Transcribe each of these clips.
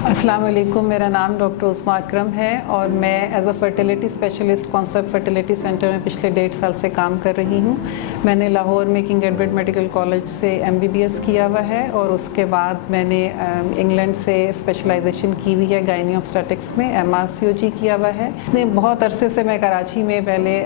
अस्सलाम वालेकुम, मेरा नाम डॉक्टर उस्मा अकरम है और मैं as a fertility specialist concept fertility centre में पिछले 1.5 साल से काम कर रही हूँ। मैंने लाहौर में किंग एडवर्ड मेडिकल कॉलेज से MBBS किया हुआ है और उसके बाद मैंने इंग्लैंड से स्पेशलाइजेशन की हुई है गायनी ऑब्स्टेटिक्स में, MRCOG किया हुआ है। बहुत अरसे से मैं कराची में पहले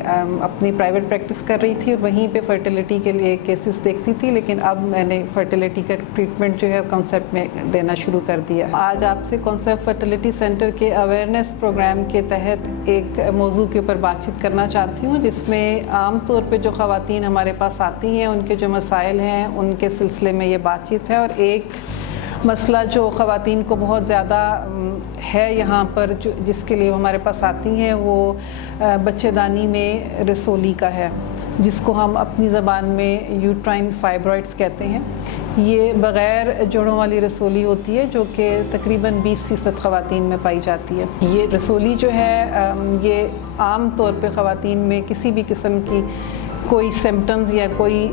अपनी प्राइवेट प्रैक्टिस कर रही थी और वहीं पे फर्टिलिटी के लिए केसेस देखती थी, लेकिन अब मैंने फर्टिलिटी का ट्रीटमेंट जो है कॉन्सेप्ट में देना शुरू कर दिया। आज आपसे कॉन्सेप्ट फर्टिलिटी सेंटर के अवेयरनेस प्रोग्राम के तहत एक मौजू के ऊपर बातचीत करना चाहती हूँ, जिसमें आम तौर पे जो ख़वातीन हमारे पास आती हैं उनके जो मसाइल हैं उनके सिलसिले में ये बातचीत है। और एक मसला जो ख़वातीन को बहुत ज़्यादा है यहाँ पर जिसके लिए हमारे पास आती हैं वो बच्चेदानी में रसोली का है, जिसको हम अपनी ज़बान में यूट्राइन फाइब्रॉइड्स कहते हैं। ये बग़ैर जोड़ों वाली रसोली होती है जो कि तकरीबन 20% ख़वातीन में पाई जाती है। ये रसोली जो है ये आम तौर पे ख़वातीन में किसी भी किस्म की कोई सिम्टम्स या कोई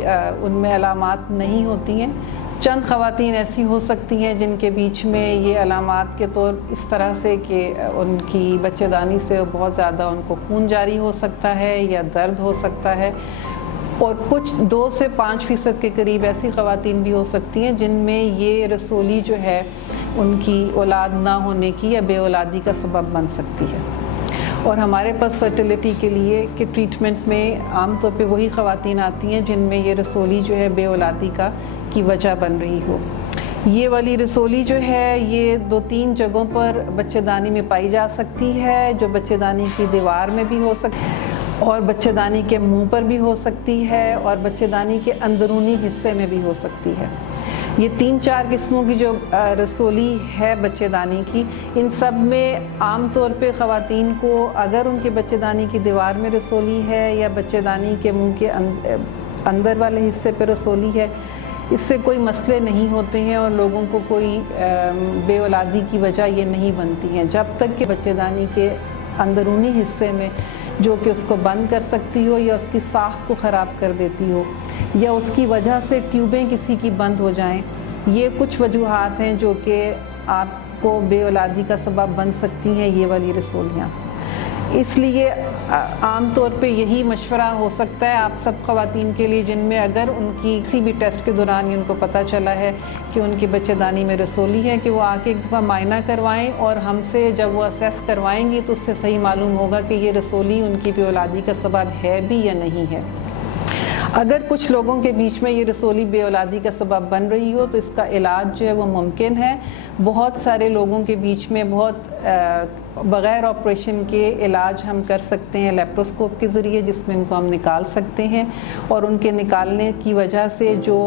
उनमें अलामात नहीं होती हैं। चंद ख़वातीन ऐसी हो सकती हैं जिनके बीच में ये अलामात के तौर इस तरह से कि उनकी बच्चेदानी से बहुत ज़्यादा उनको खून जारी हो सकता है या दर्द हो सकता है, और कुछ 2 से 5% के करीब ऐसी ख़वातीन भी हो सकती हैं जिनमें ये रसोली जो है उनकी औलाद ना होने की या बे औलादी का सबब बन सकती है। और हमारे पास फर्टिलिटी के लिए के ट्रीटमेंट में आम तौर पे वही ख़वातीन आती हैं जिनमें ये रसोली जो है बे औलादी की वजह बन रही हो। ये वाली रसोली जो है ये 2-3 जगहों पर बच्चेदानी में पाई जा सकती है, जो बच्चेदानी की दीवार में भी हो सकती है और बच्चेदानी के मुंह पर भी हो सकती है और बच्चेदानी के अंदरूनी हिस्से में भी हो सकती है। ये 3-4 किस्मों की जो रसोली है बच्चेदानी की, इन सब में आम तौर पे ख़वातीन को अगर उनके बच्चेदानी की दीवार में रसोली है या बच्चेदानी के मुंह के अंदर वाले हिस्से पे रसोली है, इससे कोई मसले नहीं होते हैं और लोगों को कोई बे औलादी की वजह ये नहीं बनती हैं, जब तक कि बच्चेदानी के अंदरूनी हिस्से में जो कि उसको बंद कर सकती हो या उसकी साख को ख़राब कर देती हो या उसकी वजह से ट्यूबें किसी की बंद हो जाएं। ये कुछ वजूहात हैं जो कि आपको बे औलादी का सबब बन सकती हैं, ये वाली रसोलियाँ। इसलिए आम तौर पे यही मशवरा हो सकता है आप सब ख़वातीन के लिए जिनमें अगर उनकी किसी भी टेस्ट के दौरान ही उनको पता चला है कि उनकी बच्चेदानी में रसोली है, कि वो आके एक दफ़ा मायना करवाएं और हमसे जब वो असेस करवाएंगी तो उससे सही मालूम होगा कि ये रसोली उनकी बे औलादी का सबब है भी या नहीं है। अगर कुछ लोगों के बीच में ये रसोली बे औलादी का सबब बन रही हो तो इसका इलाज जो है वो मुमकिन है। बहुत सारे लोगों के बीच में बहुत बग़ैर ऑपरेशन के इलाज हम कर सकते हैं लेप्रोस्कोप के ज़रिए, जिसमें इनको हम निकाल सकते हैं और उनके निकालने की वजह से जो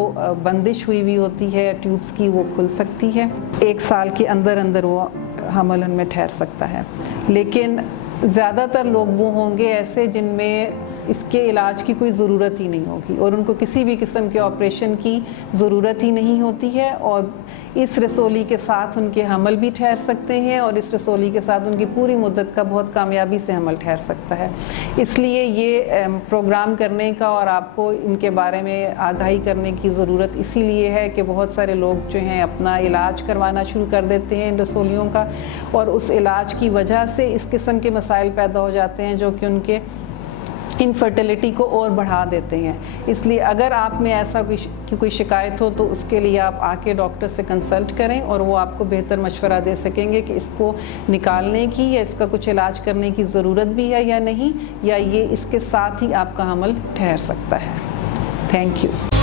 बंदिश हुई हुई होती है ट्यूब्स की वो खुल सकती है। 1 साल के अंदर अंदर वो हमल उनमें ठहर सकता है। लेकिन ज़्यादातर लोग वो होंगे ऐसे जिनमें इसके इलाज की कोई ज़रूरत ही नहीं होगी और उनको किसी भी किस्म के ऑपरेशन की ज़रूरत ही नहीं होती है और इस रसोली के साथ उनके हमल भी ठहर सकते हैं और इस रसोली के साथ उनकी पूरी मुद्दत का बहुत कामयाबी से हमल ठहर सकता है। इसलिए ये प्रोग्राम करने का और आपको इनके बारे में आगाही करने की ज़रूरत इसीलिए है कि बहुत सारे लोग जो हैं अपना इलाज करवाना शुरू कर देते हैं इन रसोलियों का और उस इलाज की वजह से इस किस्म के मसाइल पैदा हो जाते हैं जो कि उनके इनफर्टिलिटी को और बढ़ा देते हैं। इसलिए अगर आप में ऐसा कोई शिकायत हो तो उसके लिए आप आके डॉक्टर से कंसल्ट करें और वो आपको बेहतर मशवरा दे सकेंगे कि इसको निकालने की या इसका कुछ इलाज करने की ज़रूरत भी है या नहीं, या ये इसके साथ ही आपका हमल ठहर सकता है। Thank you.